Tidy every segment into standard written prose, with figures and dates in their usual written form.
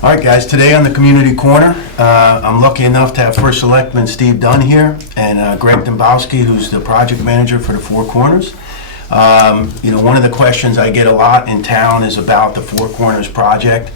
All right, guys, today on the Community Corner, I'm lucky enough to have First Selectman Steve Dunn here and Greg Dombowski, who's the project manager for the Four Corners. One of the questions I get a lot in town is about the Four Corners project.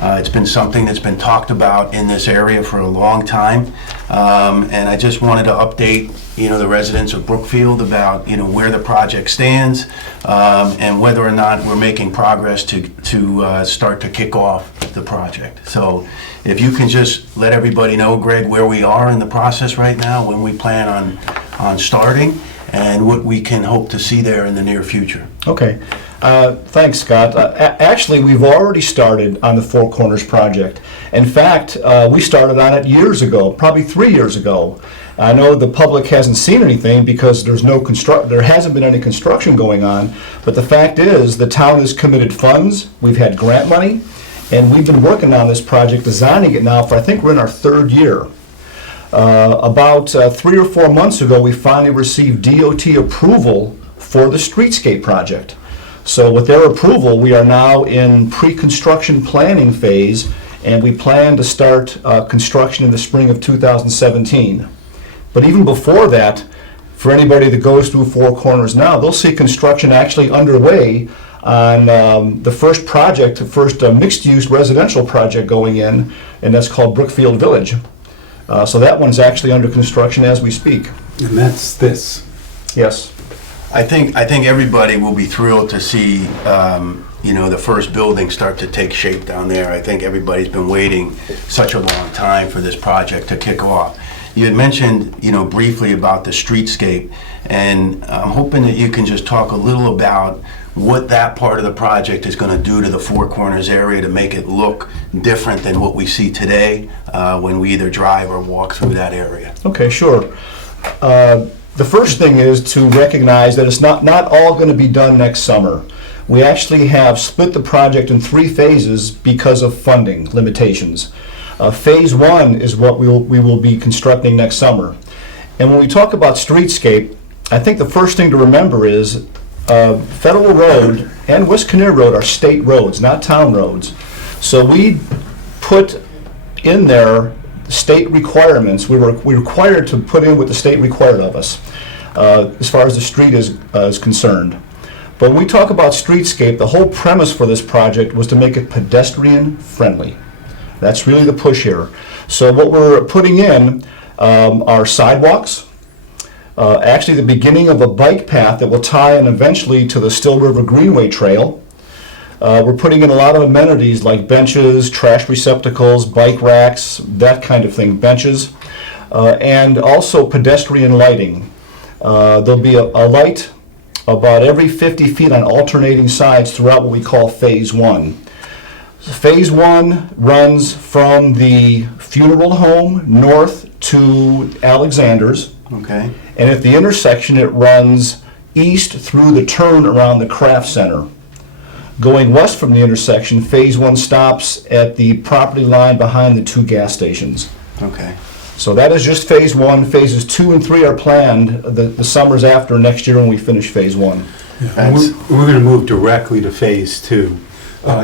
It's been something that's been talked about in this area for a long time. And I just wanted to update, the residents of Brookfield about, where the project stands and whether or not we're making progress to start to kick off the project. So if you can just let everybody know, Greg, where we are in the process right now, when we plan on starting, and what we can hope to see there in the near future. Okay. Thanks, Scott. Actually, we've already started on the Four Corners project. In fact, we started on it years ago, probably 3 years ago. I know the public hasn't seen anything because there hasn't been any construction going on, but the fact is the town has committed funds, we've had grant money, and we've been working on this project, designing it now for, I think we're in our third year. About 3 or 4 months ago, we finally received DOT approval for the streetscape project. So with their approval, we are now in pre-construction planning phase, and we plan to start construction in the spring of 2017. But even before that, for anybody that goes through Four Corners now, they'll see construction actually underway on the first project, the first mixed-use residential project going in, and that's called Brookfield Village. So that one's actually under construction as we speak. And that's this. Yes. I think everybody will be thrilled to see, the first building start to take shape down there. I think everybody's been waiting such a long time for this project to kick off. You had mentioned, briefly about the streetscape, and I'm hoping that you can just talk a little about what that part of the project is going to do to the Four Corners area to make it look different than what we see today when we either drive or walk through that area. Okay, sure. The first thing is to recognize that it's not all going to be done next summer. We actually have split the project in 3 phases because of funding limitations. Phase 1 is what we will be constructing next summer. And when we talk about streetscape, I think the first thing to remember is Federal Road and West Kinnear Road are state roads, not town roads. So we put in there state requirements. We're required to put in what the state required of us as far as the street is concerned. But when we talk about streetscape, the whole premise for this project was to make it pedestrian friendly. That's really the push here. So what we're putting in are sidewalks, actually the beginning of a bike path that will tie in eventually to the Still River Greenway Trail. We're putting in a lot of amenities like benches, trash receptacles, bike racks, that kind of thing, benches, and also pedestrian lighting. There'll be a light about every 50 feet on alternating sides throughout what we call Phase 1. Phase 1 runs from the funeral home north to Alexander's. Okay. And at the intersection, it runs east through the turn around the Craft Center. Going west from the intersection, Phase 1 stops at the property line behind the 2 gas stations. Okay. So that is just Phase 1. Phases 2 and 3 are planned the summers after next year when we finish Phase 1. Yeah, we're going to move directly to Phase 2.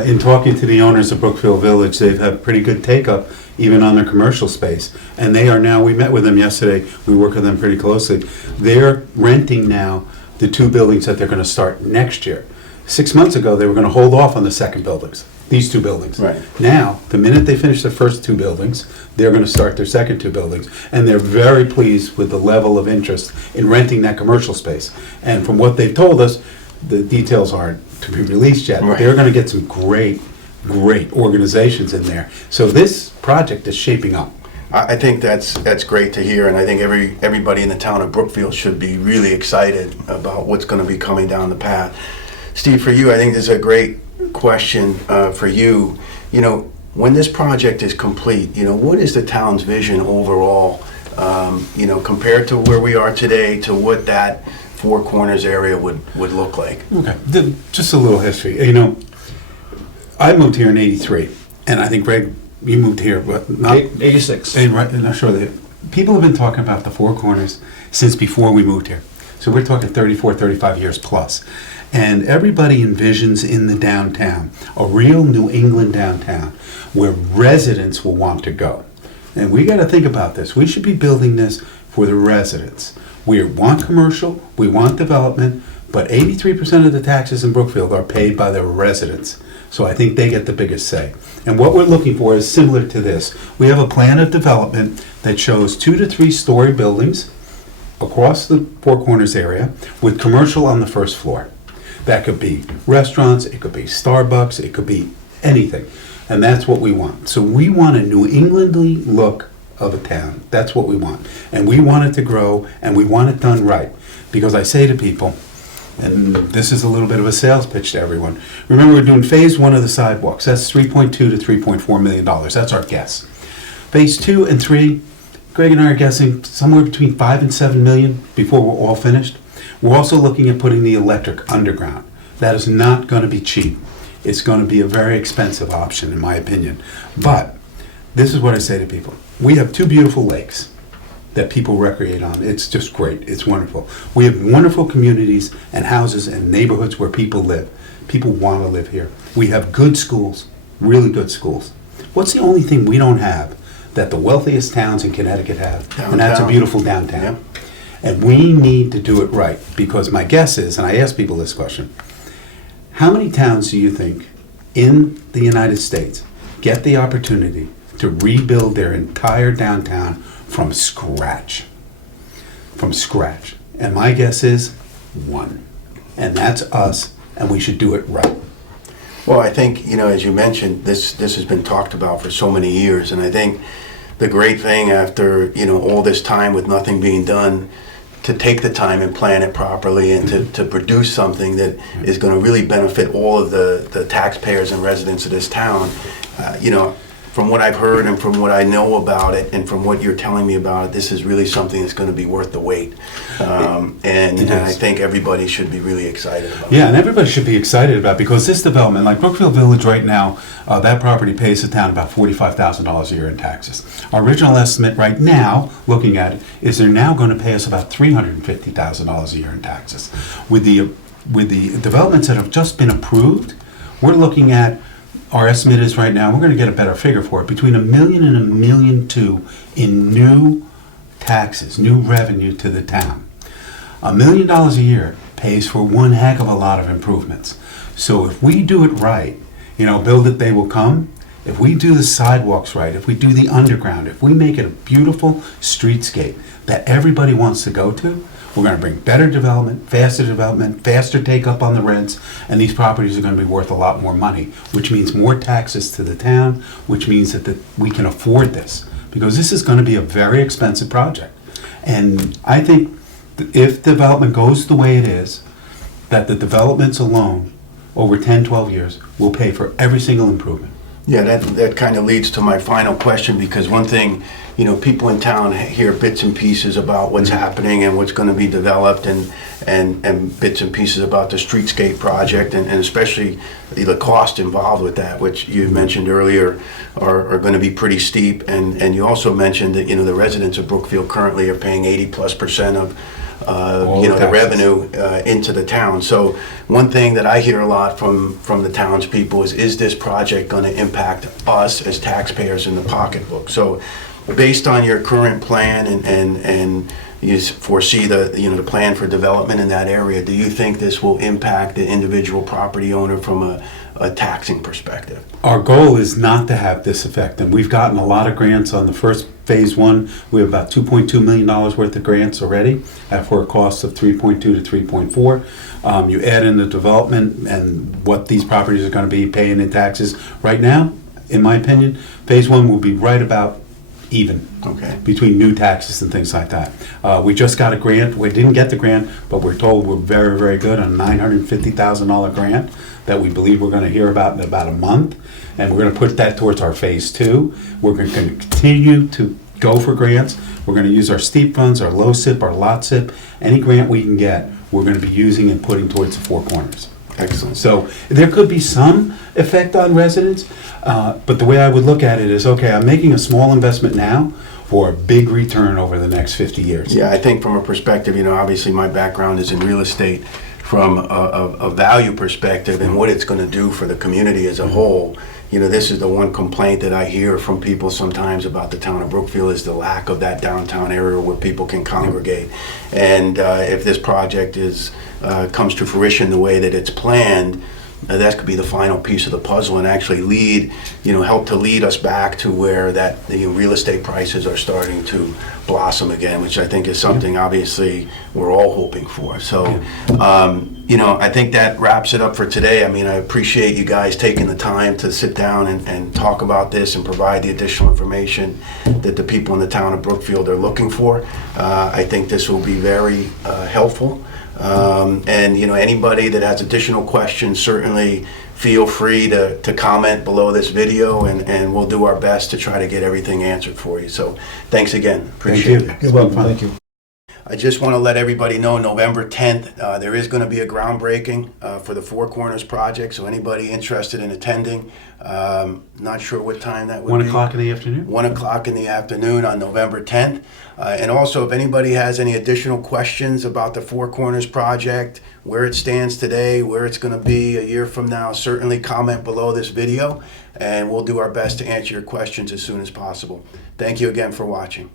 In talking to the owners of Brookfield Village, they've had pretty good take-up, even on their commercial space. And they are now, we met with them yesterday, we work with them pretty closely. They're renting now the 2 buildings that they're going to start next year. 6 months ago, they were going to hold off on the second buildings, these 2 buildings. Right. Now, the minute they finish the first 2 buildings, they're going to start their second 2 buildings. And they're very pleased with the level of interest in renting that commercial space. And from what they've told us, the details aren't to be released yet, but Right. they're going to get some great organizations in there. So this project is shaping up. I think that's great to hear, and I think everybody in the town of Brookfield should be really excited about what's going to be coming down the path. Steve, for you, I think this is a great question for you. When this project is complete, what is the town's vision overall, compared to where we are today to what that Four Corners area would look like? Okay, just a little history. I moved here in '83, and I think Greg, you moved here, but not 86. And right, not sure that people have been talking about the Four Corners since before we moved here. So we're talking 34, 35 years plus. And everybody envisions in the downtown, a real New England downtown, where residents will want to go. And we got to think about this. We should be building this for the residents. We want commercial, we want development, but 83% of the taxes in Brookfield are paid by the residents. So I think they get the biggest say. And what we're looking for is similar to this. We have a plan of development that shows 2 to 3 story buildings across the Four Corners area with commercial on the first floor. That could be restaurants, it could be Starbucks, it could be anything. And that's what we want. So we want a New Englandly look of a town. That's what we want. And we want it to grow, and we want it done right. Because I say to people, and this is a little bit of a sales pitch to everyone, remember we're doing phase 1 of the sidewalks. That's $3.2 to $3.4 million. That's our guess. Phase 2 and 3, Greg and I are guessing somewhere between 5 and 7 million before we're all finished. We're also looking at putting the electric underground. That is not going to be cheap. It's going to be a very expensive option, in my opinion. But this is what I say to people. We have 2 beautiful lakes that people recreate on. It's just great. It's wonderful. We have wonderful communities and houses and neighborhoods where people live. People want to live here. We have good schools, really good schools. What's the only thing we don't have that the wealthiest towns in Connecticut have? Downtown. And that's a beautiful downtown. Yeah. And we need to do it right, because my guess is, and I ask people this question, how many towns do you think in the United States get the opportunity to rebuild their entire downtown from scratch? From scratch. And my guess is 1. And that's us, and we should do it right. Well, I think, as you mentioned, this has been talked about for so many years, and I think the great thing after, all this time with nothing being done, to take the time and plan it properly and to produce something that is going to really benefit all of the taxpayers and residents of this town. From what I've heard and from what I know about it and from what you're telling me about it, this is really something that's going to be worth the wait. And I think everybody should be really excited about it. Yeah, and everybody should be excited about it, because this development, like Brookfield Village right now, that property pays the town about $45,000 a year in taxes. Our original estimate right now, looking at it, is they're now going to pay us about $350,000 a year in taxes. With the developments that have just been approved, we're looking at, our estimate is right now, we're going to get a better figure for it, between $1 million and $1.2 million in new taxes, new revenue to the town. $1 million a year pays for one heck of a lot of improvements. So if we do it right, build it, they will come. If we do the sidewalks right, if we do the underground, if we make it a beautiful streetscape that everybody wants to go to, we're going to bring better development, faster take up on the rents, and these properties are going to be worth a lot more money, which means more taxes to the town, which means that we can afford this, because this is going to be a very expensive project. And I think if development goes the way it is, that the developments alone, over 10, 12 years, will pay for every single improvement. Yeah, that kind of leads to my final question, because one thing, people in town hear bits and pieces about what's happening and what's going to be developed, and bits and pieces about the streetscape project, and especially the cost involved with that, which you mentioned earlier are going to be pretty steep. And you also mentioned that, the residents of Brookfield currently are paying 80+% of the revenue into the town. So one thing that I hear a lot from the townspeople is this project going to impact us as taxpayers in the pocketbook? So based on your current plan and you foresee the plan for development in that area, do you think this will impact the individual property owner from a taxing perspective? Our goal is not to have this effect, and we've gotten a lot of grants on the first phase 1. We have about $2.2 million worth of grants already for a cost of 3.2 to 3.4. You add in the development and what these properties are going to be paying in taxes. Right now, in my opinion, phase 1 will be right about even between new taxes and things like that. We just got a grant. We didn't get the grant, but we're told we're very, very good on a $950,000 grant that we believe we're going to hear about in about a month, and we're going to put that towards our phase 2. We're going to continue to go for grants. We're going to use our steep funds, our low SIP, our lot SIP, any grant we can get, we're going to be using and putting towards the Four Corners. Excellent. So there could be some effect on residents, but the way I would look at it is, okay, I'm making a small investment now for a big return over the next 50 years. Yeah, I think from a perspective, obviously my background is in real estate. from a value perspective and what it's going to do for the community as a whole. You know, this is the one complaint that I hear from people sometimes about the town of Brookfield is the lack of that downtown area where people can congregate. And if this project comes to fruition the way that it's planned, that could be the final piece of the puzzle and actually help to lead us back to where that the real estate prices are starting to blossom again, which I think is something obviously we're all hoping for. So, I think that wraps it up for today. I mean, I appreciate you guys taking the time to sit down and talk about this and provide the additional information that the people in the town of Brookfield are looking for. I think this will be very helpful. Anybody that has additional questions, certainly feel free to comment below this video, and we'll do our best to try to get everything answered for you. So thanks again. Appreciate it. You're welcome. Thank you. I just want to let everybody know November 10th, there is going to be a groundbreaking for the Four Corners project. So anybody interested in attending, not sure what time that would 1 be. o'clock in the afternoon? 1 o'clock in the afternoon on November 10th. And also, if anybody has any additional questions about the Four Corners project, where it stands today, where it's going to be a year from now, certainly comment below this video, and we'll do our best to answer your questions as soon as possible. Thank you again for watching.